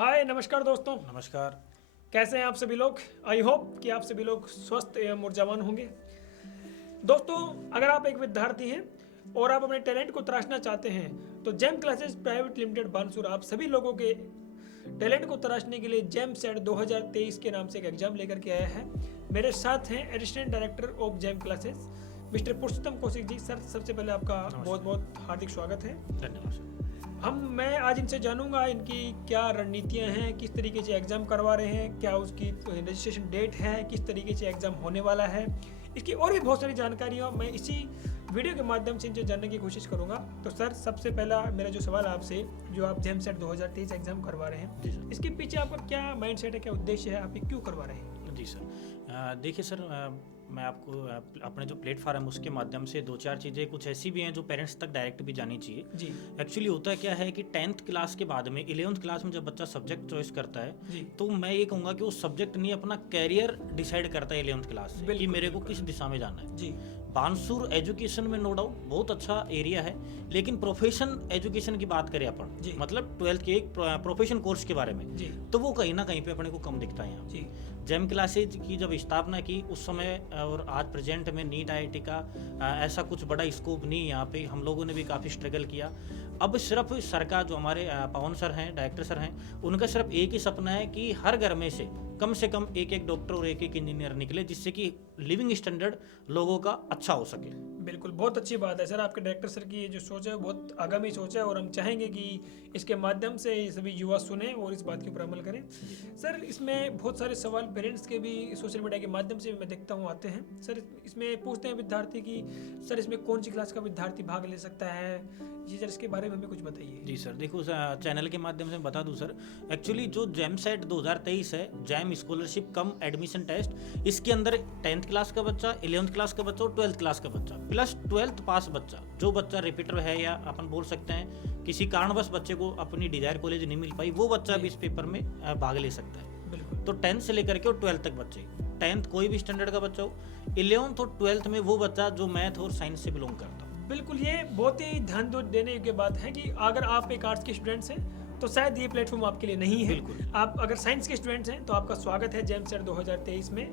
हाय नमस्कार दोस्तों, नमस्कार। कैसे हैं आप सभी लोग। आई होप कि आप सभी लोग स्वस्थ एवं ऊर्जावान होंगे। दोस्तों, अगर आप एक विद्यार्थी हैं और आप अपने टैलेंट को तराशना चाहते हैं तो gem classes private limited Bansur आप सभी लोगों के टैलेंट को तराशने के लिए जेम सेट 2023 के नाम से एक एग्जाम लेकर के आया है। मेरे साथ हैं additional director of gem classes mister Purushottam Kaushik ji. Sir, सबसे पहले आपका बहुत बहुत हार्दिक स्वागत है। धन्यवाद। मैं आज इनसे जानूंगा इनकी क्या रणनीतियां हैं, किस तरीके से एग्ज़ाम करवा रहे हैं, क्या उसकी रजिस्ट्रेशन डेट है, किस तरीके से एग्ज़ाम होने वाला है, इसकी और भी बहुत सारी जानकारियां मैं इसी वीडियो के माध्यम से इनसे जानने की कोशिश करूंगा। तो सर, सबसे पहला मेरा जो सवाल आपसे, जो आप जेम सेट 2023 एग्ज़ाम करवा रहे हैं, इसके पीछे आपका क्या माइंडसेट है, क्या उद्देश्य है, आप ये क्यों करवा रहे हैं? जी सर, देखिए सर, मैं आपको अपने जो प्लेटफॉर्म है उसके माध्यम से दो चार चीज़ें कुछ ऐसी भी हैं जो पेरेंट्स तक डायरेक्ट भी जानी चाहिए। जी। एक्चुअली होता क्या है कि 10th क्लास के बाद में 11th क्लास में जब बच्चा सब्जेक्ट चॉइस करता है तो मैं ये कहूँगा कि वो सब्जेक्ट नहीं, अपना कैरियर डिसाइड करता है 11th क्लास से कि मेरे को किस दिशा में जाना है। जी। बानसूर एजुकेशन में नो डाउट बहुत अच्छा एरिया है, लेकिन प्रोफेशन एजुकेशन की बात करें अपन, मतलब 12th के एक प्रोफेशन कोर्स के बारे में, तो वो कहीं ना कहीं पे अपने को कम दिखता है यहाँ। जेम क्लासेज की जब स्थापना की उस समय और आज प्रेजेंट में नीट IIT का ऐसा कुछ बड़ा स्कोप नहीं, यहाँ पे हम लोगों ने भी काफ़ी स्ट्रगल किया। अब सिर्फ सरकार, जो हमारे पवन सर हैं, डायरेक्टर सर हैं, उनका सिर्फ एक ही सपना है कि हर घर में से कम एक एक डॉक्टर और एक एक इंजीनियर निकले, जिससे कि लिविंग स्टैंडर्ड लोगों का अच्छा हो सके। बिल्कुल, बहुत अच्छी बात है सर। आपके डायरेक्टर सर की ये जो सोच है बहुत आगामी सोच है और हम चाहेंगे कि इसके माध्यम से सभी युवा सुने और इस बात के ऊपर अमल करें। सर, इसमें बहुत सारे सवाल पेरेंट्स के भी सोशल मीडिया के माध्यम से मैं देखता हूँ आते हैं। सर, इसमें पूछते हैं विद्यार्थी कि सर इसमें कौन सी क्लास का विद्यार्थी भाग ले सकता है, जी सर इसके बारे में हमें कुछ बताइए। जी सर, देखो चैनल के माध्यम से बता दूं सर, एक्चुअली जो जेम सेट 2023 है, जेम स्कॉलरशिप कम एडमिशन टेस्ट, इसके अंदर 10th क्लास का बच्चा, 11th क्लास का बच्चा और 12th क्लास का बच्चा प्लस 12th पास बच्चा, जो बच्चा रिपीटर है या अपन बोल सकते हैं किसी कारणवश बच्चे को अपनी डिजायर कॉलेज नहीं मिल पाई, वो बच्चा भी इस पेपर में भाग ले सकता है। बिल्कुल। तो 10th से लेकर के और 12th तक बच्चे, 10th कोई भी स्टैंडर्ड का बच्चा हो, 11th और 12th में वो बच्चा जो मैथ और साइंस से बिलोंग करता हो। बिल्कुल, ये बहुत ही ध्यान देने की बात है कि अगर आप एक आर्ट्स के स्टूडेंट्स हैं तो शायद ये प्लेटफॉर्म आपके लिए नहीं है। बिल्कुल। आप अगर साइंस के स्टूडेंट्स हैं तो आपका स्वागत है जेम सेट 2023 में।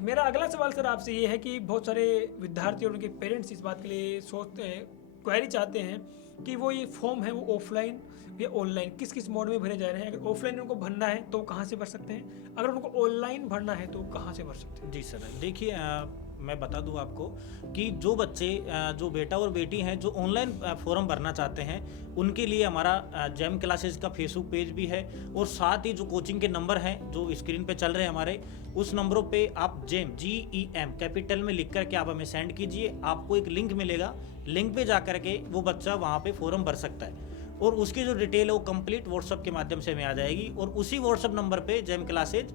मेरा अगला सवाल सर आपसे ये है कि बहुत सारे विद्यार्थी और उनके पेरेंट्स इस बात के लिए सोचते हैं, क्वेरी चाहते हैं कि वो ये फॉर्म है वो ऑफलाइन या ऑनलाइन किस किस मोड में भरे जा रहे हैं। अगर ऑफलाइन उनको भरना है तो कहाँ से भर सकते हैं, अगर उनको ऑनलाइन भरना है तो कहाँ से भर सकते हैं? जी सर, देखिए मैं बता दूं आपको कि जो बच्चे, जो बेटा और बेटी हैं जो ऑनलाइन फॉर्म भरना चाहते हैं, उनके लिए हमारा जेम क्लासेस का फेसबुक पेज भी है और साथ ही जो कोचिंग के नंबर हैं जो स्क्रीन पे चल रहे हैं हमारे, उस नंबरों पे आप जेम GEM कैपिटल में लिख करके आप हमें सेंड कीजिए। आपको एक लिंक मिलेगा, लिंक पे जा करके वो बच्चा वहाँ पे फॉर्म भर सकता है और उसकी जो डिटेल है वो कंप्लीट व्हाट्सअप के माध्यम से हमें आ जाएगी और उसी व्हाट्सअप नंबर पे जेम क्लासेज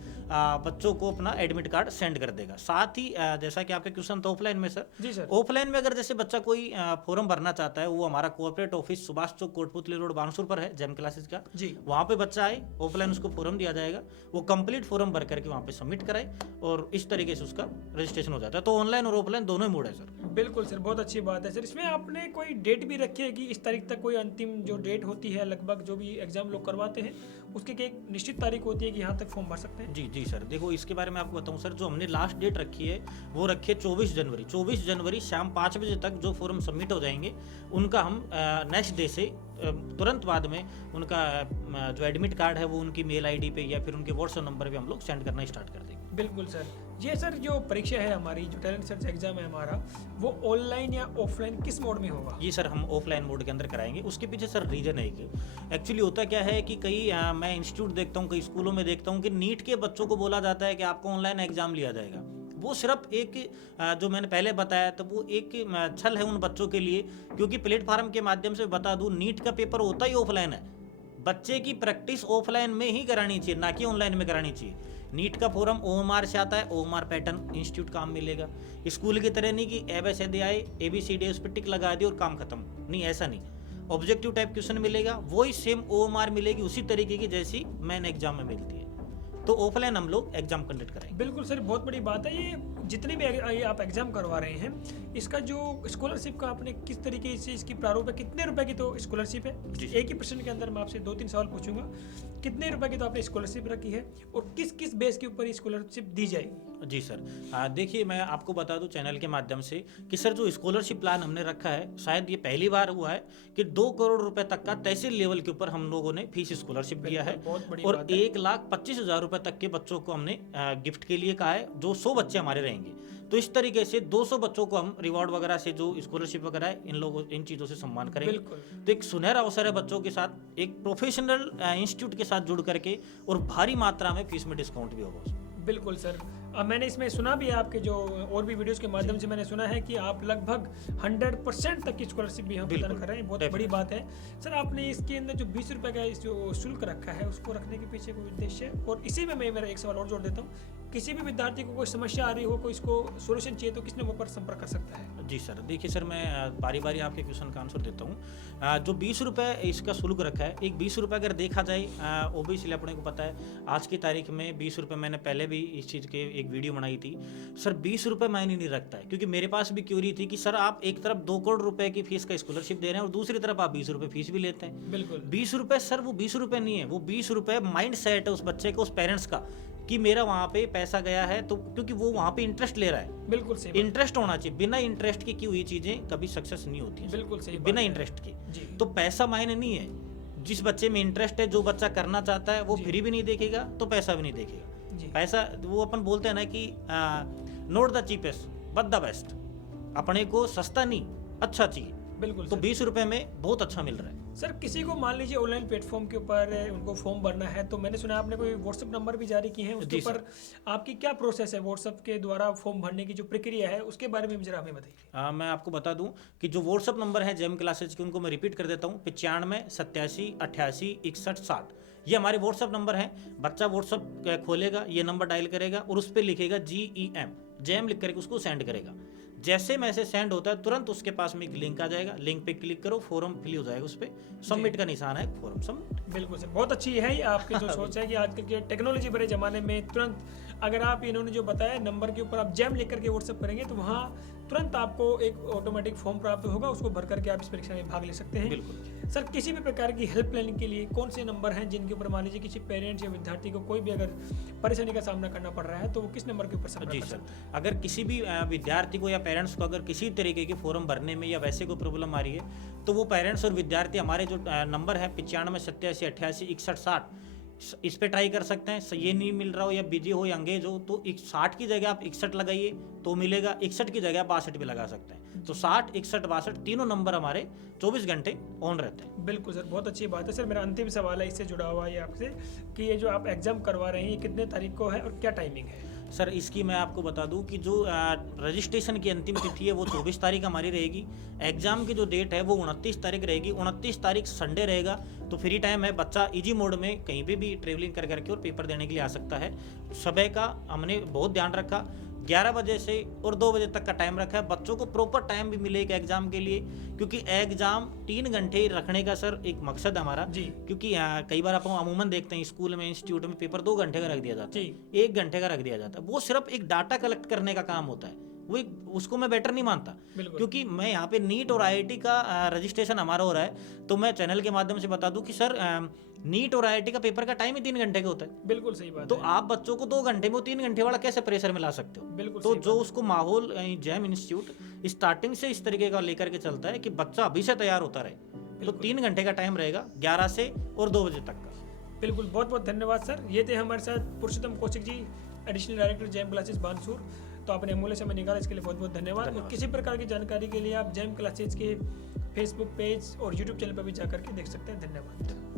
बच्चों को अपना एडमिट कार्ड सेंड कर देगा। साथ ही जैसा कि आपके क्वेश्चन था ऑफलाइन में सर, जी सर, ऑफलाइन में अगर जैसे बच्चा कोई फॉर्म भरना चाहता है, वो हमारा corporate office Subhash Chowk Kotputli road Bansur पर है जेम क्लासेज का जी। वहाँ पे बच्चा आए, ऑफलाइन उसको फॉर्म दिया जाएगा, वो कंप्लीट फॉर्म भर करके वहाँ पे सबमिट कराए और इस तरीके से उसका रजिस्ट्रेशन हो जाता है। तो ऑनलाइन और ऑफलाइन दोनों ही मोड है सर। बिल्कुल सर, बहुत अच्छी बात है सर। इसमें आपने कोई डेट भी रखी है कि इस तारीख तक कोई अंतिम जो डेट होती है, लगभग जो भी एग्जाम लोग करवाते हैं उसकी एक निश्चित तारीख होती है कि यहाँ तक फॉर्म भर सकते हैं? जी सर, देखो इसके बारे में आपको बताऊं सर, जो हमने लास्ट डेट रखी है वो रखी है 24 जनवरी। 24 जनवरी शाम 5 बजे तक जो फॉर्म सबमिट हो जाएंगे उनका हम नेक्स्ट डे से तुरंत बाद में उनका जो एडमिट कार्ड है वो उनकी मेल ID पे या फिर उनके व्हाट्सएप नंबर पे हम लोग सेंड करना स्टार्ट कर देंगे। बिल्कुल सर। ये सर जो परीक्षा है हमारी, जो टैलेंट सर्च एग्जाम है हमारा, वो ऑनलाइन या ऑफलाइन किस मोड में होगा? ये सर हम ऑफलाइन मोड के अंदर कराएंगे। उसके पीछे सर रीजन है कि एक्चुअली होता क्या है कि कई मैं इंस्टीट्यूट देखता हूँ, कई स्कूलों में देखता हूँ कि नीट के बच्चों को बोला जाता है कि आपको ऑनलाइन एग्जाम लिया जाएगा। वो सिर्फ एक, जो मैंने पहले बताया तो वो एक छल है उन बच्चों के लिए, क्योंकि प्लेटफॉर्म के माध्यम से बता दूं नीट का पेपर होता ही ऑफलाइन है। बच्चे की प्रैक्टिस ऑफलाइन में ही करानी चाहिए, ना कि ऑनलाइन में करानी चाहिए। नीट का फॉर्म OMR से आता है, OMR पैटर्न इंस्टीट्यूट काम मिलेगा। स्कूल की तरह नहीं कि ABCD आए, ABCD उस पर टिक लगा दी और काम खत्म, नहीं ऐसा नहीं। ऑब्जेक्टिव टाइप क्वेश्चन मिलेगा, वही सेम OMR मिलेगी उसी तरीके की जैसी मेन एग्जाम में मिलती है। तो ऑफलाइन हम लोग एग्जाम कंडक्ट कराएंगे। बिल्कुल सर, बहुत बड़ी बात है। ये जितने भी ये आप एग्जाम करवा रहे हैं, इसका जो स्कॉलरशिप का आपने किस तरीके से इसकी प्रारूप है, कितने रुपए की तो स्कॉलरशिप है? एक ही प्रश्न के अंदर मैं आपसे 2-3 सवाल पूछूंगा। कितने रुपए की तो आपने स्कॉलरशिप रखी है और किस किस बेस के ऊपर स्कॉलरशिप दी जाएगी? जी सर, देखिए मैं आपको बता दूं चैनल के माध्यम से कि सर जो स्कॉलरशिप प्लान हमने रखा है, शायद ये पहली बार हुआ है कि 2 करोड़ रुपए तक का तहसील लेवल के ऊपर हम लोगों ने फीस स्कॉलरशिप दिया है। बहुत बड़ी और बात है। 1,25,000 रुपए तक के बच्चों को हमने गिफ्ट के लिए कहा है, जो 100 बच्चे हमारे रहेंगे। तो इस तरीके से 200 बच्चों को हम रिवॉर्ड वगैरह से, जो स्कॉलरशिप वगैरह है, इन चीज़ों से सम्मान करेंगे। तो एक सुनहरा अवसर है बच्चों के साथ, एक प्रोफेशनल इंस्टीट्यूट के साथ जुड़ करके, और भारी मात्रा में फीस में डिस्काउंट भी होगा। बिल्कुल सर, मैंने इसमें सुना भी है आपके जो और भी वीडियोस के माध्यम से मैंने सुना है कि आप लगभग 100% तक की स्कॉलरशिप भी हम प्रदान कर रहे हैं। बहुत बड़ी बात है सर। आपने इसके अंदर जो 20 रुपये का जो शुल्क रखा है, उसको रखने के पीछे कोई उद्देश्य है? और इसी में मैं मेरा एक सवाल और जोड़ देता हूँ, किसी भी विद्यार्थी को कोई समस्या आ रही हो, कोई इसको सोल्यूशन चाहिए, तो किस नंबर पर संपर्क कर सकता है? जी सर, देखिए सर, मैं बारी बारी आपके क्वेश्चन का आंसर देता हूँ। जो 20 रुपये इसका शुल्क रखा है, एक 20 रुपये अगर देखा जाए, ओबीसी अपने को पता है आज की तारीख में 20 रुपये, मैंने पहले भी इस चीज़ के एक वीडियो बनाई थी सर। 20 रुपये मायने नहीं रखता है, क्योंकि मेरे पास भी क्यूरी थी कि सर आप एक तरफ 2 करोड़ रुपए की फीस का स्कॉलरशिप दे रहे हैं और दूसरी तरफ आप 20 रुपये फीस भी लेते हैं। बिल्कुल। 20 रुपये सर, वो 20 रुपये नहीं है, वो 20 रुपये माइंड सेट है उस बच्चे को, उस पेरेंट्स का, कि मेरा वहाँ पे पैसा गया है, तो क्योंकि वो वहाँ पे इंटरेस्ट ले रहा है। बिल्कुल सही। इंटरेस्ट होना चाहिए, बिना इंटरेस्ट की हुई चीजें कभी सक्सेस नहीं होती है। बिल्कुल सही। बिना इंटरेस्ट की। तो पैसा मायने नहीं है। जिस बच्चे में इंटरेस्ट है, जो बच्चा करना चाहता है, वो फ्री भी नहीं देखेगा तो पैसा भी नहीं देखेगा। पैसा, वो अपन बोलते हैं ना कि not the cheapest but the best, अपने को सस्ता नहीं अच्छा चाहिए। बिल्कुल। तो 20 रुपए में बहुत अच्छा मिल रहा है सर। किसी को मान लीजिए ऑनलाइन प्लेटफॉर्म के ऊपर उनको फॉर्म भरना है, तो मैंने सुना आपने कोई व्हाट्सएप नंबर भी जारी किए हैं, उसके ऊपर आपकी क्या प्रोसेस है व्हाट्सएप के द्वारा फॉर्म भरने की जो प्रक्रिया है, उसके बारे में जरा हमें बताइए। मैं आपको बता दूं कि जो व्हाट्सएप नंबर है जेम क्लासेज के, उनको मैं रिपीट कर देता हूँ, 95 87 88 61 60। ये हमारे व्हाट्सएप नंबर है। बच्चा व्हाट्सएप खोलेगा, ये नंबर डायल करेगा और उस पर लिखेगा GEM, जैम लिख करके उसको सेंड करेगा। जैसे मैसेज सेंड होता है, तुरंत उसके पास में एक लिंक आ जाएगा, लिंक पे क्लिक करो, फॉर्म फिल हो जाएगा, उस पर सबमिट का निशान है, फॉर्म सबमिट। बिल्कुल सर, बहुत अच्छी है ये आपकी जो सोच है कि आजकल के टेक्नोलॉजी भरे ज़माने में तुरंत अगर आप इन्होंने जो बताया नंबर के ऊपर आप जैम लिख करके व्हाट्सएप करेंगे, तो वहाँ तुरंत आपको एक ऑटोमेटिक फॉर्म प्राप्त होगा, उसको भर करके आप इस परीक्षा में भाग ले सकते हैं। बिल्कुल सर। किसी भी प्रकार की हेल्प लेने के लिए कौन से नंबर हैं जिनके ऊपर मान लीजिए किसी पेरेंट्स या विद्यार्थी को कोई भी अगर परेशानी का सामना करना पड़ रहा है, तो वो किस नंबर के ऊपर संपर्क कर सकते हैं? अगर किसी भी विद्यार्थी को या पेरेंट्स को अगर किसी तरीके की फॉर्म भरने में या वैसे कोई प्रॉब्लम आ रही है, तो वो पेरेंट्स और विद्यार्थी हमारे जो नंबर है 95 87 88 61 60, इस पे ट्राई कर सकते हैं। ये नहीं मिल रहा हो, या बिजी हो या अंगेज हो, तो 60 की जगह आप 61 लगाइए तो मिलेगा, 61 की जगह 62 भी लगा सकते हैं। तो 60 61 62 तीनों नंबर हमारे 24 घंटे ऑन रहते हैं। बिल्कुल सर, बहुत अच्छी बात है सर। मेरा अंतिम सवाल है इससे जुड़ा हुआ ये आपसे, कि ये जो आप एग्जाम करवा रहे हैं, ये कितने तारीख को है और क्या टाइमिंग है? सर, इसकी मैं आपको बता दूं कि जो रजिस्ट्रेशन की अंतिम तिथि है वो 24 तारीख हमारी रहेगी। एग्जाम की जो डेट है वो 29 तारीख रहेगी। 29 तारीख संडे रहेगा, तो फ्री टाइम है, बच्चा इजी मोड में कहीं पे भी ट्रेवलिंग कर करके और पेपर देने के लिए आ सकता है। समय का हमने बहुत ध्यान रखा, 11 बजे से और 2 बजे तक का टाइम रखा है। बच्चों को प्रॉपर टाइम भी मिलेगा एग्जाम के लिए, क्योंकि एग्जाम 3 घंटे रखने का सर एक मकसद है हमारा जी। क्योंकि कई बार आप अमूमन देखते हैं स्कूल में, इंस्टीट्यूट में पेपर 2 घंटे का रख दिया जाता है, 1 घंटे का रख दिया जाता है। वो सिर्फ एक डाटा कलेक्ट करने का काम होता है, वो उसको मैं बेटर नहीं मानता, क्योंकि मैं यहाँ पे नीट और IIT का रजिस्ट्रेशन हमारा हो रहा है। तो मैं चैनल के माध्यम से बता दूं कि सर नीट और IIT का पेपर का टाइम ही 3 घंटे का होता है। बिल्कुल सही बात तो आप बच्चों को 2 घंटे में 3 घंटे वाला कैसे प्रेशर में ला सकते हो? बिल्कुल। तो जो उसको माहौल जैम इंस्टीट्यूट स्टार्टिंग से इस तरीके का लेकर के चलता है कि बच्चा अभी से तैयार होता रहे। तो 3 घंटे का टाइम रहेगा, 11 से और 2 बजे तक का। बिल्कुल, बहुत बहुत धन्यवाद सर। ये थे हमारे साथ Purushottam Kaushik ji, additional director Jam classes Bansur. तो आपने अमूल्य समय निकाला, इसके लिए बहुत बहुत धन्यवाद। और किसी प्रकार की जानकारी के लिए आप जैम क्लासेस के फेसबुक पेज और यूट्यूब चैनल पर भी जाकर के देख सकते हैं। धन्यवाद।